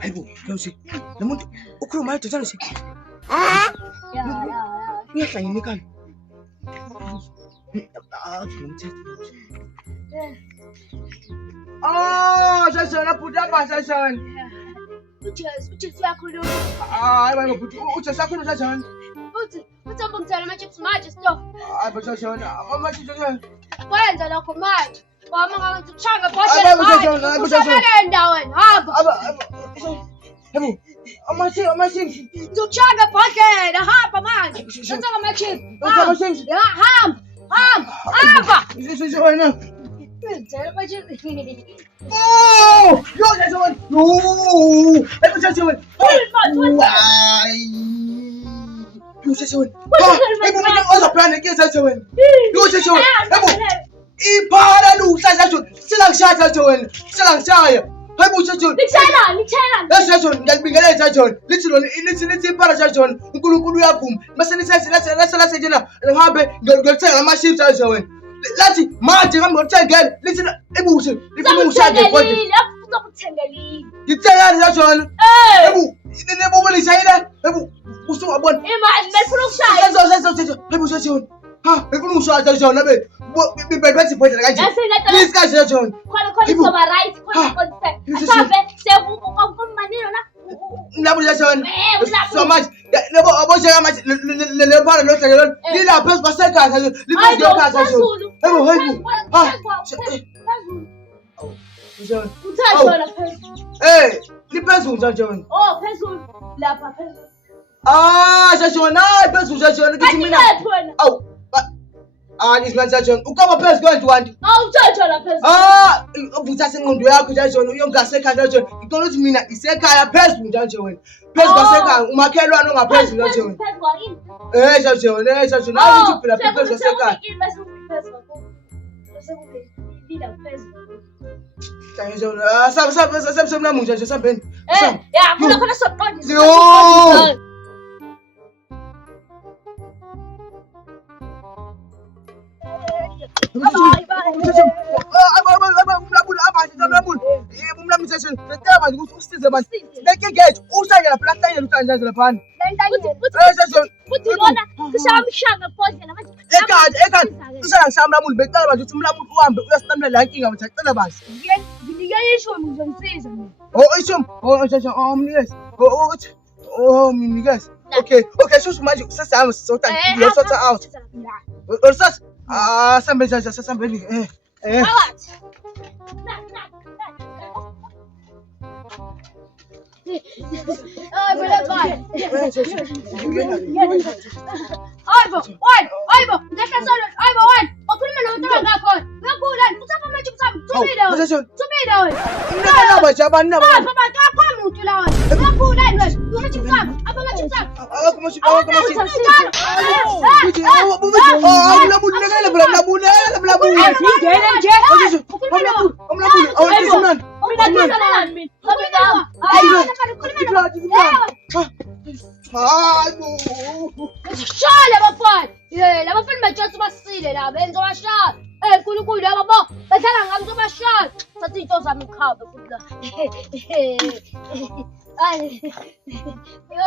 Hayibo, Losi. Lamuntu ukhuluma naye dotshana nje. Ya. Uyahlangene ekhaya. Ngimthethe. Shashona bhuti apha shashona. Ujesu uyakhuluma. Hayi wena bhuti, uJesu akhuluma shashona. Uthi ngizomthela ama-chips manje stop. Hayi shashona, amashishona. Kwenza lokho manje. Wama ngathi ushanga Hayi, bhodlela. Ushaka endaweni. Hamba. Hayibo, ama-chips. Ushanga bhodlela. Hamba manje. Yenza ama-chips. Ama-chips. Ya hamba. Hamba. Shashona. Ngizela ama-chips. Yo shashona. Yo. Hayibo shashona. Yo shashona. Hayibo mina ozaphana ke shashona. Yo shashona. Hayibo. Iphara luhla shashona. Selangishaya shashona. Selangishaya. Hayibo shashona. Ngitshela. Shashona ngiyalibingelela shashona. Lithi iphara shashona. uNkulunkulu uyavuma. Bese niselasejela ngihambe ngiyothenga ama-chips shashona. Lathi manje ngihambe ngokuthengela. Lithi ebuhle. Lifuna ungishade kodwa. Uzokuthengelini. Ngithengani shashona. Hayibo. Nebobulisa yini? Hayibo. Usungabona. Imali befuna ukushaya. Hayibo shashona. Ha, befuna ungishada shashona be. Bethi bhodlela kanje. Please kahle shashona. Khona izoba right. Khona asabe sekukumanino na. Ngiyabona shashona. So manje lebo abosheka manje le phara lo hlelo lila phezulu kwasekhaya liphezulu ekhaya shashona. Hayibo. Ha. Shashona. Uthashona phezulu. Liphezulu shashona. Oh, phezulu. Lapha phezulu. Shashona, phezulu shashona kithi mina. Khona. Awu. Isibani shashona. Ukaba phezulu kwenza kanti. Uthashona phezulu. Uvutha sengqondo yakho shashona uyongasekhaya shashona. Ngicela ukuthi mina isekhaya phezulu shashona. Phezulu kwasekhaya umakhelwane ongaphezulu shashona. Phezulu. Shashona, shashona. Hayi ukuthi phela phezulu kwasekhaya. Shashona, mnamunje nje sambeni. Ya, khona soqondisa. Yo! Okay, shushu manje sesihamba sisota ngiyosota out. Sambeni nje sambeni. Shale bafana. Labafana bajathu basile la benza bashaya. Nkulunkulu yabo bahlala ngami sobashaya. Sathi into zami ukhabe futhi la. Ay. Yo.